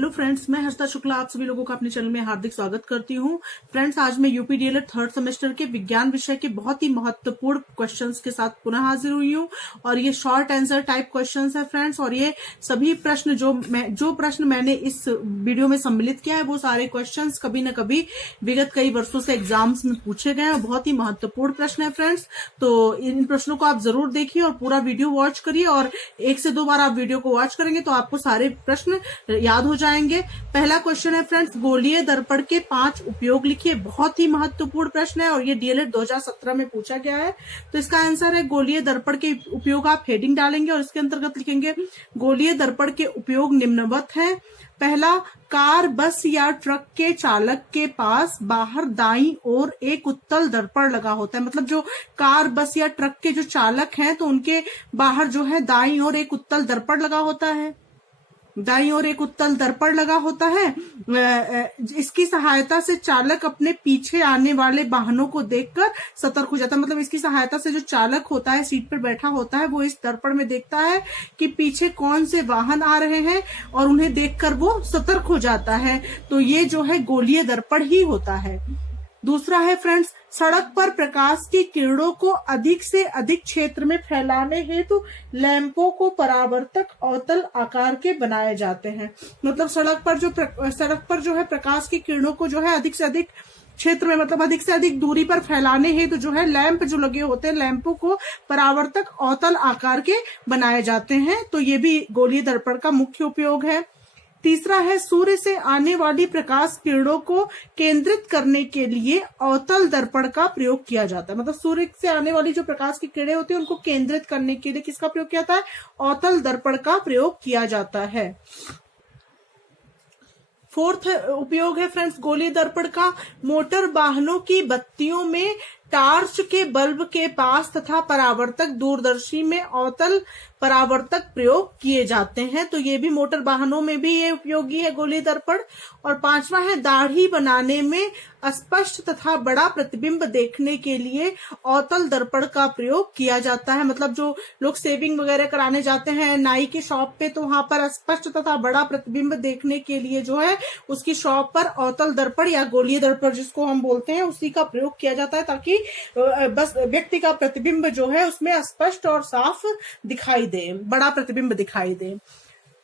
Hello friends, मैं हर्षिता शुक्ला आप सभी लोगों का अपने चैनल में हार्दिक स्वागत करती हूं। फ्रेंड्स, आज मैं यूपी डीएलएड थर्ड सेमेस्टर के विज्ञान विषय के बहुत ही महत्वपूर्ण क्वेश्चंस के साथ पुनः हाजिर हुई हूं और ये शॉर्ट आंसर टाइप क्वेश्चंस है फ्रेंड्स। और ये सभी प्रश्न जो प्रश्न मैंने इस वीडियो में सम्मिलित किया है वो सारे क्वेश्चंस कभी न कभी विगत कई वर्षों से एग्जाम्स में पूछे गए हैं। बहुत ही महत्वपूर्ण प्रश्न है फ्रेंड्स, तो इन प्रश्नों को आप जरूर देखिए और पूरा वीडियो वॉच करिए। और 1 से 2 बार आप वीडियो को वॉच करेंगे तो आपको सारे प्रश्न याद हो जाएंगे। पहला क्वेश्चन है फ्रेंड्स, गोलीय दर्पण के 5 उपयोग लिखिए। बहुत ही महत्वपूर्ण प्रश्न है और ये डीएलएड 2017 में पूछा गया है। तो इसका आंसर है गोलीय दर्पण के उपयोग। आप हेडिंग डालेंगे और इसके अंतर्गत लिखेंगे गोलीय दर्पण के उपयोग निम्नवत हैं। पहला, कार, बस या ट्रक के चालक के पास बाहर दाईं ओर एक उत्तल दर्पण लगा होता है। मतलब जो कार, बस या ट्रक के जो चालक हैं तो उनके बाहर जो है दाईं ओर एक उत्तल दर्पण लगा होता है। दाईं ओर एक उत्तल दर्पण लगा होता है। इसकी सहायता से चालक अपने पीछे आने वाले वाहनों को देखकर सतर्क हो जाता है। मतलब इसकी सहायता से जो चालक होता है, सीट पर बैठा होता है, वो इस दर्पण में देखता है कि पीछे कौन से वाहन आ रहे हैं और उन्हें देखकर वो सतर्क हो जाता है। तो ये जो है गोलीय दर्पण ही होता है। दूसरा है फ्रेंड्स, सड़क पर प्रकाश की किरणों को अधिक से अधिक क्षेत्र में फैलाने हेतु लैंपों को परावर्तक अवतल आकार के बनाए जाते हैं। मतलब सड़क पर जो है प्रकाश की किरणों को जो है अधिक से अधिक क्षेत्र में, मतलब अधिक से अधिक दूरी पर फैलाने हेतु जो है लैंप जो लगे होते हैं, लैंपों को परावर्तक अवतल आकार के बनाए जाते हैं। तो ये भी गोलीय दर्पण का मुख्य उपयोग है। तीसरा है, सूर्य से आने वाली प्रकाश किरणों को केंद्रित करने के लिए अवतल दर्पण का प्रयोग किया जाता है। मतलब सूर्य से आने वाली जो प्रकाश की किरणें होती है उनको केंद्रित करने के लिए किसका प्रयोग किया जाता है? अवतल दर्पण का प्रयोग किया जाता है। फोर्थ उपयोग है फ्रेंड्स गोलीय दर्पण का, मोटर वाहनों की बत्तियों में टार्च के बल्ब के पास तथा परावर्तक दूरदर्शी में अवतल परावर्तक प्रयोग किए जाते हैं। तो ये भी मोटर वाहनों में भी ये उपयोगी है गोलीय दर्पण। और 5वां है, दाढ़ी बनाने में स्पष्ट तथा बड़ा प्रतिबिंब देखने के लिए अवतल दर्पण का प्रयोग किया जाता है। मतलब जो लोग शेविंग वगैरह कराने जाते हैं नाई के शॉप पे, तो वहां पर स्पष्ट तथा बड़ा प्रतिबिंब देखने के लिए जो है उसकी शॉप पर अवतल दर्पण या गोलीय दर्पण जिसको हम बोलते हैं उसी का प्रयोग किया जाता है, ताकि बस व्यक्ति का प्रतिबिंब जो है उसमें स्पष्ट और साफ दिखाई दे, बड़ा प्रतिबिंब दिखाई दे।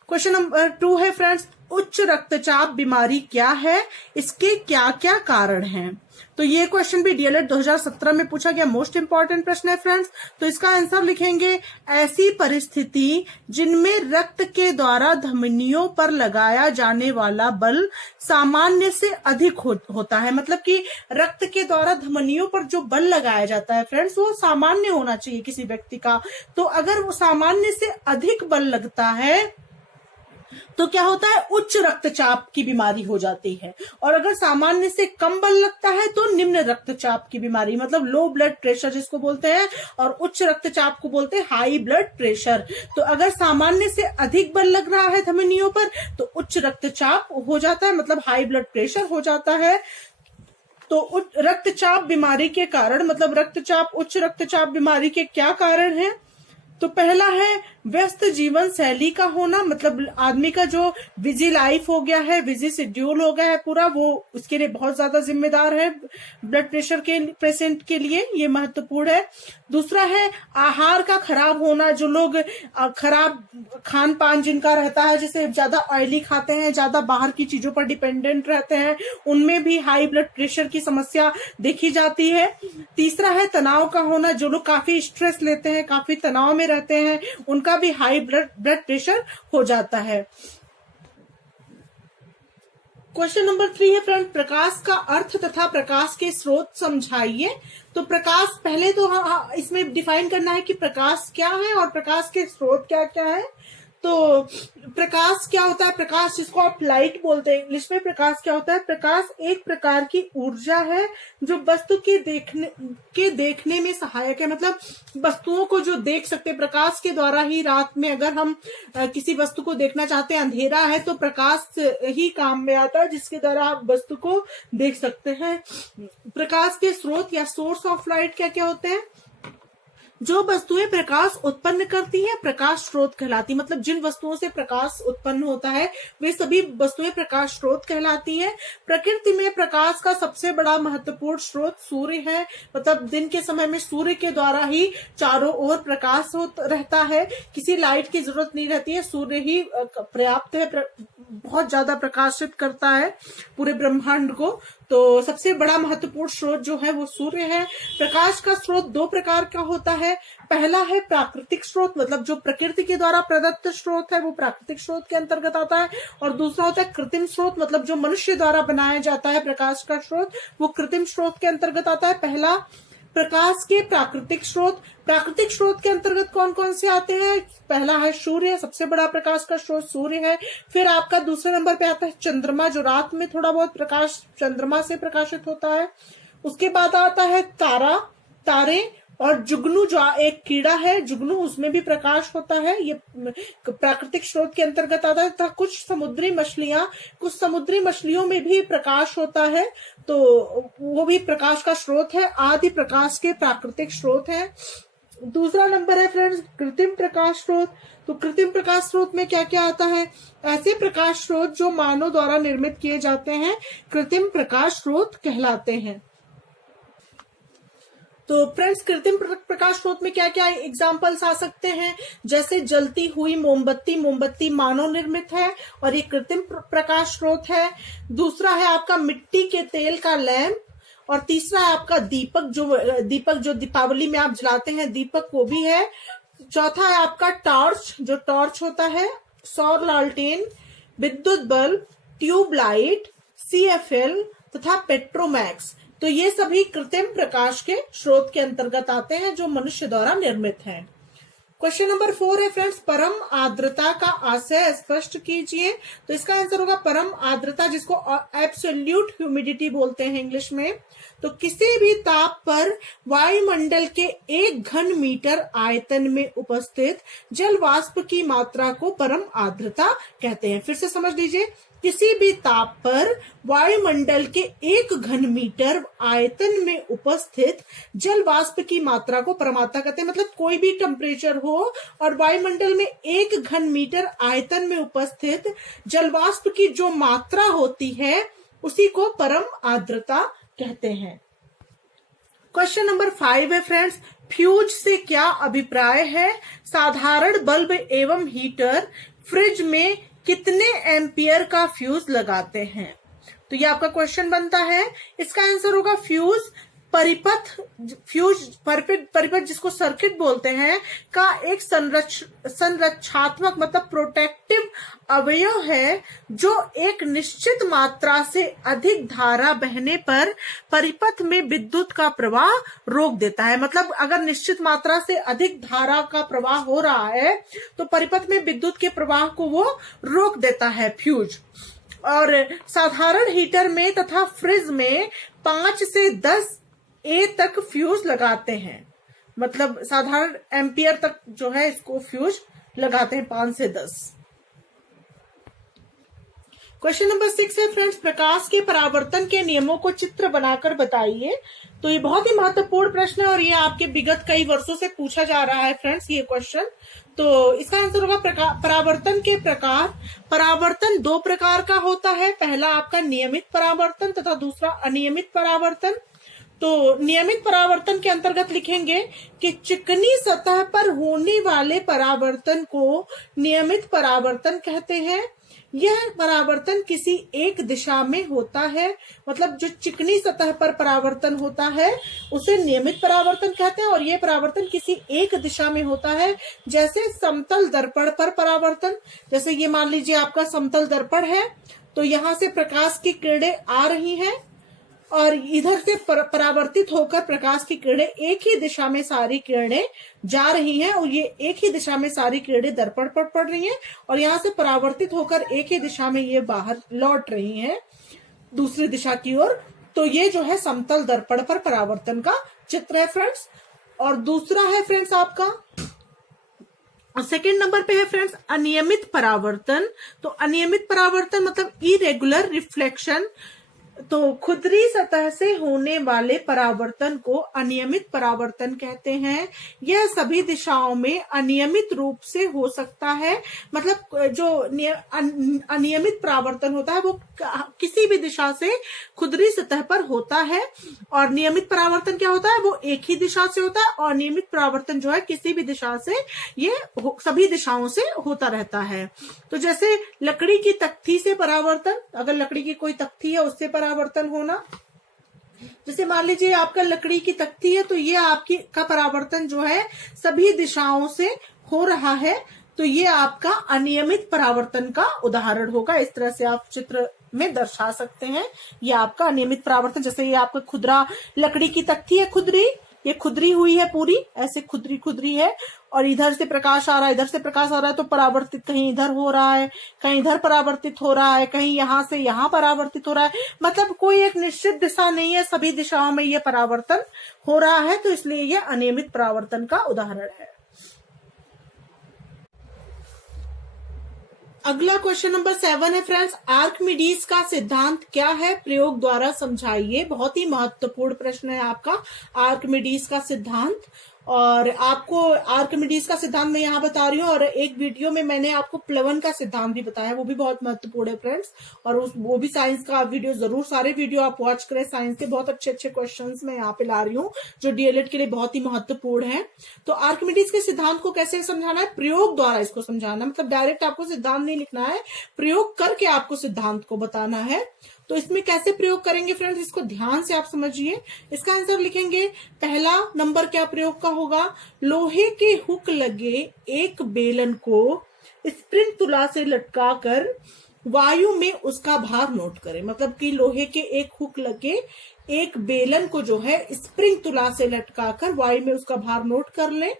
क्वेश्चन नंबर 2 है फ्रेंड्स, उच्च रक्तचाप बीमारी क्या है, इसके क्या क्या कारण हैं? तो ये क्वेश्चन भी डीएलएड 2017 में पूछा गया मोस्ट इंपॉर्टेंट प्रश्न है फ्रेंड्स। तो इसका आंसर लिखेंगे, ऐसी परिस्थिति जिनमें रक्त के द्वारा धमनियों पर लगाया जाने वाला बल सामान्य से अधिक होता है। मतलब कि रक्त के द्वारा धमनियों पर जो बल लगाया जाता है फ्रेंड्स वो सामान्य होना चाहिए किसी व्यक्ति का। तो अगर वो सामान्य से अधिक बल लगता है तो क्या होता है? उच्च रक्तचाप की बीमारी हो जाती है। और अगर सामान्य से कम बल लगता है तो निम्न रक्तचाप की बीमारी, मतलब लो ब्लड प्रेशर जिसको बोलते हैं, और उच्च रक्तचाप को बोलते हैं हाई ब्लड प्रेशर। तो अगर सामान्य से अधिक बल लग रहा है धमनियों पर तो उच्च रक्तचाप हो जाता है, मतलब हाई ब्लड प्रेशर हो जाता है। तो रक्तचाप बीमारी के कारण, मतलब उच्च रक्तचाप बीमारी के क्या कारण है? तो पहला है व्यस्त जीवन शैली का होना। मतलब आदमी का जो बिजी लाइफ हो गया है, बिजी शेड्यूल हो गया है पूरा, वो उसके लिए बहुत ज्यादा जिम्मेदार है ब्लड प्रेशर के पेशेंट के लिए, ये महत्वपूर्ण है। दूसरा है आहार का खराब होना। जो लोग खराब खान पान जिनका रहता है, जैसे ज्यादा ऑयली खाते हैं, ज्यादा बाहर की चीजों पर डिपेंडेंट रहते हैं, उनमें भी हाई ब्लड प्रेशर की समस्या देखी जाती है। तीसरा है तनाव का होना। जो लोग काफी स्ट्रेस लेते हैं, काफी तनाव में रहते हैं, उनका भी हाई ब्लड प्रेशर हो जाता है। क्वेश्चन नंबर 3 है फ्रेंड, प्रकाश का अर्थ तथा प्रकाश के स्रोत समझाइए। तो प्रकाश, पहले तो इसमें डिफाइन करना है कि प्रकाश क्या है और प्रकाश के स्रोत क्या क्या है। तो प्रकाश क्या होता है? प्रकाश जिसको आप लाइट बोलते हैं इंग्लिश में, प्रकाश क्या होता है? प्रकाश एक प्रकार की ऊर्जा है जो वस्तु के देखने में सहायक है। मतलब वस्तुओं को जो देख सकते हैं प्रकाश के द्वारा ही। रात में अगर हम किसी वस्तु को देखना चाहते हैं, अंधेरा है, तो प्रकाश ही काम में आता है जिसके द्वारा आप वस्तु को देख सकते हैं। प्रकाश के स्रोत या सोर्स ऑफ लाइट क्या क्या होते हैं? जो वस्तुएं प्रकाश उत्पन्न करती हैं प्रकाश स्रोत कहलाती, मतलब जिन वस्तुओं से प्रकाश उत्पन्न होता है वे सभी वस्तुएं प्रकाश स्रोत कहलाती है। प्रकृति में प्रकाश का सबसे बड़ा महत्वपूर्ण स्रोत सूर्य है, मतलब दिन के समय में सूर्य के द्वारा ही चारों ओर प्रकाश रहता है, किसी लाइट की जरूरत नहीं रहती है, सूर्य ही पर्याप्त है, बहुत ज्यादा प्रकाशित करता है पूरे ब्रह्मांड को। तो सबसे बड़ा महत्वपूर्ण स्रोत जो है वो सूर्य है। प्रकाश का स्रोत दो प्रकार का होता है, पहला है प्राकृतिक स्रोत, मतलब जो प्रकृति के द्वारा प्रदत्त स्रोत है वो प्राकृतिक स्रोत के अंतर्गत आता है, और दूसरा होता है कृत्रिम स्रोत, मतलब जो मनुष्य द्वारा बनाया जाता है प्रकाश का स्रोत वो कृत्रिम स्रोत के अंतर्गत आता है। पहला प्रकाश के प्राकृतिक स्रोत, प्राकृतिक स्रोत के अंतर्गत कौन कौन से आते हैं, पहला है सूर्य, सबसे बड़ा प्रकाश का स्रोत सूर्य है। फिर आपका दूसरे नंबर पे आता है चंद्रमा, जो रात में थोड़ा बहुत प्रकाश चंद्रमा से प्रकाशित होता है। उसके बाद आता है तारे, और जुगनू जो एक कीड़ा है जुगनू, उसमें भी प्रकाश होता है, ये प्राकृतिक स्रोत के अंतर्गत आता है। तथा कुछ समुद्री मछलियों में भी प्रकाश होता है, तो वो भी प्रकाश का स्रोत है, आदि प्रकाश के प्राकृतिक स्रोत है। दूसरा नंबर है फ्रेंड्स कृत्रिम प्रकाश स्रोत। तो कृत्रिम प्रकाश स्रोत में क्या क्या आता है, ऐसे प्रकाश स्रोत जो मानव द्वारा निर्मित किए जाते हैं कृत्रिम प्रकाश स्रोत कहलाते हैं। तो फ्रेंड्स कृत्रिम प्रकाश स्रोत में क्या क्या एग्जाम्पल्स आ सकते हैं, जैसे जलती हुई मोमबत्ती मानव निर्मित है और ये कृत्रिम प्रकाश स्रोत है। दूसरा है आपका मिट्टी के तेल का लैंप, और तीसरा है आपका दीपक जो दीपावली में आप जलाते हैं दीपक, वो भी है। चौथा है आपका टॉर्च होता है, सौर लालटेन, विद्युत बल्ब, ट्यूबलाइट, CFL तथा पेट्रोमैक्स। तो ये सभी कृत्रिम प्रकाश के स्रोत के अंतर्गत आते हैं जो मनुष्य द्वारा निर्मित हैं। क्वेश्चन नंबर 4 है फ्रेंड्स, परम आर्द्रता का आशय स्पष्ट कीजिए। तो इसका आंसर होगा परम आर्द्रता, जिसको एब्सोल्यूट ह्यूमिडिटी बोलते हैं इंग्लिश में। तो किसी भी ताप पर वायुमंडल के 1 घन मीटर आयतन में उपस्थित जल वाष्प की मात्रा को परम आर्द्रता कहते हैं। फिर से समझ लीजिए, किसी भी ताप पर वायुमंडल के 1 घन मीटर आयतन में उपस्थित जल वाष्प की मात्रा को परम आर्द्रता कहते हैं। मतलब कोई भी टेम्परेचर हो और वायुमंडल में 1 घन मीटर आयतन में उपस्थित जल वाष्प की जो मात्रा होती है उसी को परम आर्द्रता कहते हैं। क्वेश्चन नंबर 5 है फ्रेंड्स, फ्यूज से क्या अभिप्राय है। साधारण बल्ब एवं हीटर फ्रिज में कितने एम्पियर का फ्यूज लगाते हैं। तो ये आपका क्वेश्चन बनता है। इसका आंसर होगा फ्यूज परिपथ जिसको सर्किट बोलते हैं का एक संरक्षात्मक मतलब प्रोटेक्टिव अवयव है, जो एक निश्चित मात्रा से अधिक धारा बहने पर परिपथ में विद्युत का प्रवाह रोक देता है। मतलब अगर निश्चित मात्रा से अधिक धारा का प्रवाह हो रहा है तो परिपथ में विद्युत के प्रवाह को वो रोक देता है फ्यूज। और साधारण हीटर में तथा फ्रिज में 5 से 10 A तक फ्यूज लगाते हैं, मतलब साधारण एम्पियर तक जो है इसको फ्यूज लगाते हैं 5 से 10। क्वेश्चन नंबर 6 है फ्रेंड्स, प्रकाश के परावर्तन के नियमों को चित्र बनाकर बताइए। तो ये बहुत ही महत्वपूर्ण प्रश्न है और ये आपके विगत कई वर्षों से पूछा जा रहा है फ्रेंड्स ये क्वेश्चन। तो इसका आंसर होगा परावर्तन के प्रकार। परावर्तन 2 प्रकार का होता है, पहला आपका नियमित परावर्तन तथा दूसरा अनियमित परावर्तन। तो नियमित परावर्तन के अंतर्गत लिखेंगे कि चिकनी सतह पर होने वाले परावर्तन को नियमित परावर्तन कहते हैं। यह परावर्तन किसी एक दिशा में होता है, मतलब जो चिकनी सतह पर परावर्तन होता है उसे नियमित परावर्तन कहते हैं, और यह परावर्तन किसी एक दिशा में होता है। जैसे समतल दर्पण पर परावर्तन, जैसे ये मान लीजिए आपका समतल दर्पण है, तो यहाँ से प्रकाश की किरणें आ रही हैं और इधर से परावर्तित होकर प्रकाश की किरणें एक ही दिशा में सारी किरणें जा रही हैं, और ये एक ही दिशा में सारी किरणें दर्पण पर पड़ रही हैं और यहाँ से परावर्तित होकर एक ही दिशा में ये बाहर लौट रही हैं दूसरी दिशा की ओर। तो ये जो है समतल दर्पण पर परावर्तन का चित्र है फ्रेंड्स। और दूसरा है फ्रेंड्स आपका सेकेंड नंबर पे है फ्रेंड्स अनियमित परावर्तन। तो अनियमित परावर्तन मतलब इरेगुलर रिफ्लेक्शन तो खुरदरी सतह से होने वाले परावर्तन को अनियमित परावर्तन कहते हैं। यह सभी दिशाओं में अनियमित रूप से हो सकता है। मतलब जो अनियमित परावर्तन होता है वो किसी भी दिशा से खुरदरी सतह पर होता है, और नियमित परावर्तन क्या होता है, वो एक ही दिशा से होता है, और नियमित परावर्तन जो है किसी भी दिशा से, ये सभी दिशाओं से होता रहता है। तो जैसे लकड़ी की तख्ती से परावर्तन, अगर लकड़ी की कोई तख्ती है उससे परावर्तन होना, जैसे मान लीजिए आपका लकड़ी की तख्ती है, तो ये आपकी का परावर्तन जो है सभी दिशाओं से हो रहा है, तो ये आपका अनियमित परावर्तन का उदाहरण होगा। इस तरह से आप चित्र में दर्शा सकते हैं, ये आपका अनियमित परावर्तन। जैसे ये आपका खुदरा लकड़ी की तख्ती है, खुदरी, ये खुदरी हुई है पूरी, ऐसे खुदरी खुदरी है, और इधर से प्रकाश आ रहा है, इधर से प्रकाश आ रहा है, तो परावर्तित कहीं इधर हो रहा है, कहीं इधर परावर्तित हो रहा है, कहीं यहां से यहां परावर्तित हो रहा है। मतलब कोई एक निश्चित दिशा नहीं है, सभी दिशाओं में ये परावर्तन हो रहा है, तो इसलिए ये अनियमित परावर्तन का उदाहरण है। अगला क्वेश्चन नंबर 7 है फ्रेंड्स, आर्किमिडीज का सिद्धांत क्या है, प्रयोग द्वारा समझाइए। बहुत ही महत्वपूर्ण प्रश्न है आपका, आर्किमिडीज का सिद्धांत। और आपको आर्किमिडीज का सिद्धांत मैं यहाँ बता रही हूँ, और एक वीडियो में मैंने आपको प्लवन का सिद्धांत भी बताया, वो भी बहुत महत्वपूर्ण है फ्रेंड्स। और वो भी साइंस का वीडियो, जरूर सारे वीडियो आप वॉच करें। साइंस के बहुत अच्छे अच्छे क्वेश्चंस मैं यहाँ पे ला रही हूँ जो डीएलएड के लिए बहुत ही महत्वपूर्ण है। तो आर्किमिडीज के सिद्धांत को कैसे समझाना है, प्रयोग द्वारा इसको समझाना, मतलब डायरेक्ट आपको सिद्धांत नहीं लिखना है, प्रयोग करके आपको सिद्धांत को बताना है। तो इसमें कैसे प्रयोग करेंगे फ्रेंड्स, इसको ध्यान से आप समझिए। इसका आंसर लिखेंगे, पहला नंबर क्या प्रयोग का होगा, लोहे के हुक लगे एक बेलन को स्प्रिंग तुला से लटकाकर वायु में उसका भार नोट करें। मतलब कि लोहे के एक हुक लगे एक बेलन को जो है स्प्रिंग तुला से लटकाकर वायु में उसका भार नोट कर लें।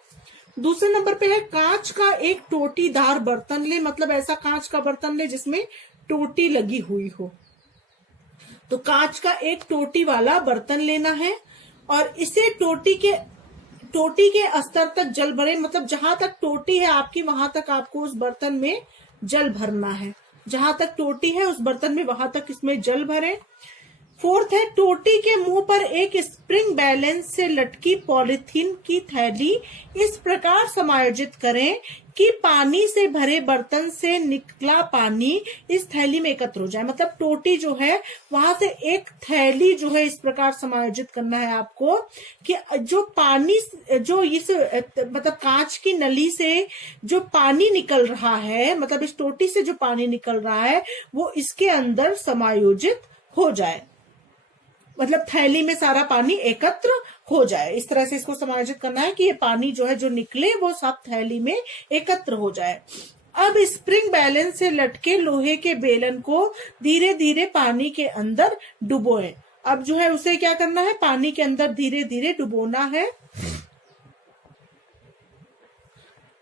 दूसरे नंबर पे है, कांच का एक टोटीदार बर्तन ले, मतलब ऐसा कांच का बर्तन ले जिसमें टोटी लगी हुई हो। तो कांच का एक टोटी वाला बर्तन लेना है, और इसे टोटी के स्तर तक जल भरे, मतलब जहां तक टोटी है आपकी वहां तक आपको उस बर्तन में जल भरना है। जहां तक टोटी है उस बर्तन में वहां तक इसमें जल भरे। फोर्थ है, टोटी के मुंह पर एक स्प्रिंग बैलेंस से लटकी पॉलीथीन की थैली इस प्रकार समायोजित करें कि पानी से भरे बर्तन से निकला पानी इस थैली में एकत्र हो जाए। मतलब टोटी जो है वहां से एक थैली जो है इस प्रकार समायोजित करना है आपको कि जो पानी जो इस मतलब कांच की नली से जो पानी निकल रहा है, मतलब इस टोटी से जो पानी निकल रहा है वो इसके अंदर समायोजित हो जाए, मतलब थैली में सारा पानी एकत्र हो जाए। इस तरह से इसको समायोजित करना है कि ये पानी जो है जो निकले वो सब थैली में एकत्र हो जाए। अब स्प्रिंग बैलेंस से लटके लोहे के बेलन को धीरे धीरे पानी के अंदर डुबोएं। अब जो है उसे क्या करना है, पानी के अंदर धीरे धीरे डुबोना है।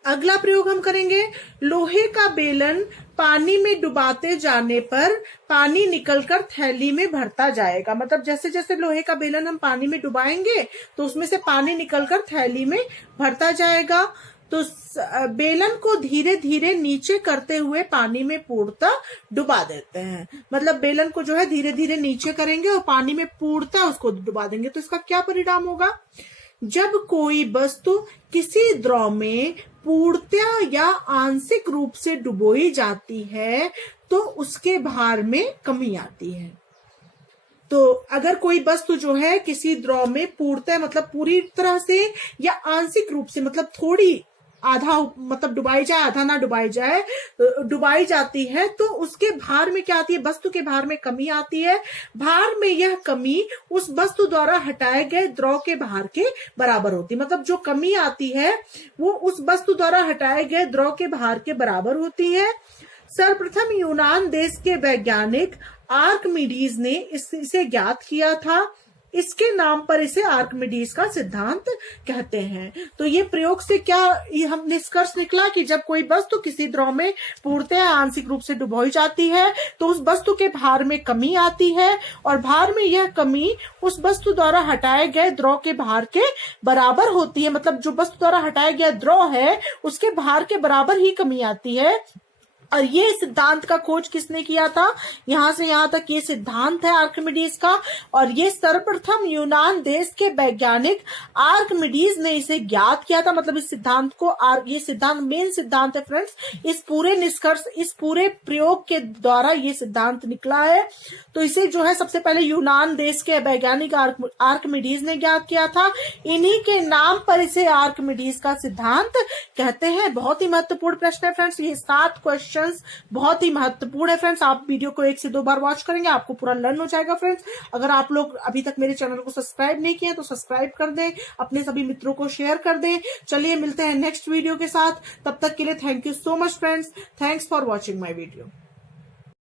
अगला प्रयोग हम करेंगे, लोहे का बेलन पानी में डुबाते जाने पर पानी निकलकर थैली में भरता जाएगा। मतलब जैसे जैसे लोहे का बेलन हम पानी में डुबाएंगे तो उसमें से पानी निकलकर थैली में भरता जाएगा। तो बेलन को धीरे धीरे नीचे करते हुए पानी में पूर्णतः डुबा देते हैं। मतलब बेलन को जो है धीरे धीरे नीचे करेंगे और पानी में पूर्णतः उसको डुबा देंगे। तो इसका क्या परिणाम होगा, जब कोई वस्तु किसी द्रव में पूर्णतया या आंशिक रूप से डुबोई जाती है तो उसके भार में कमी आती है। तो अगर कोई वस्तु जो है किसी द्रव में पूर्णतया मतलब पूरी तरह से या आंशिक रूप से, मतलब थोड़ी आधा मतलब डुबाई जाए आधा ना डुबाई जाए, डुबाई जाती है तो उसके भार में क्या आती है, वस्तु के भार में कमी आती है। भार में यह कमी उस वस्तु द्वारा हटाए गए द्रव के भार के बराबर होती है। मतलब जो कमी आती है वो उस वस्तु द्वारा हटाए गए द्रव के भार के बराबर होती है। सर्वप्रथम यूनान देश के वैज्ञानिक आर्किमिडीज ने इसे ज्ञात किया था। इसके नाम पर इसे आर्किमिडीज का सिद्धांत कहते हैं। तो ये प्रयोग से क्या हम निष्कर्ष निकला कि जब कोई वस्तु किसी द्रव में पूर्णतया आंशिक रूप से डुबोई जाती है तो उस वस्तु के भार में कमी आती है, और भार में यह कमी उस वस्तु द्वारा हटाए गए द्रव के भार के बराबर होती है। मतलब जो वस्तु द्वारा हटाया गया द्रव है उसके भार के बराबर ही कमी आती है। और ये सिद्धांत का खोज किसने किया था? यहां से यहां तक ये सिद्धांत है आर्किमिडीज का, और ये सर्वप्रथम यूनान देश के वैज्ञानिक आर्किमिडीज ने इसे ज्ञात किया था। मतलब इस सिद्धांत को, ये सिद्धांत मेन सिद्धांत है फ्रेंड्स, इस पूरे निष्कर्ष, इस पूरे प्रयोग के द्वारा ये सिद्धांत निकला है। तो इसे जो है सबसे पहले यूनान देश के वैज्ञानिक आर्किमिडीज ने ज्ञात किया था। इन्हीं के नाम पर इसे आर्किमिडीज का सिद्धांत कहते हैं। बहुत ही महत्वपूर्ण प्रश्न है फ्रेंड्स, ये 7 क्वेश्चंस बहुत ही महत्वपूर्ण है फ्रेंड्स। आप वीडियो को 1 से 2 बार वॉच करेंगे, आपको पूरा लर्न हो जाएगा फ्रेंड्स। अगर आप लोग अभी तक मेरे चैनल को सब्सक्राइब नहीं किए तो सब्सक्राइब कर दें, अपने सभी मित्रों को शेयर कर दें। चलिए मिलते हैं नेक्स्ट वीडियो के साथ, तब तक के लिए thank you so much friends, thanks for watching my video.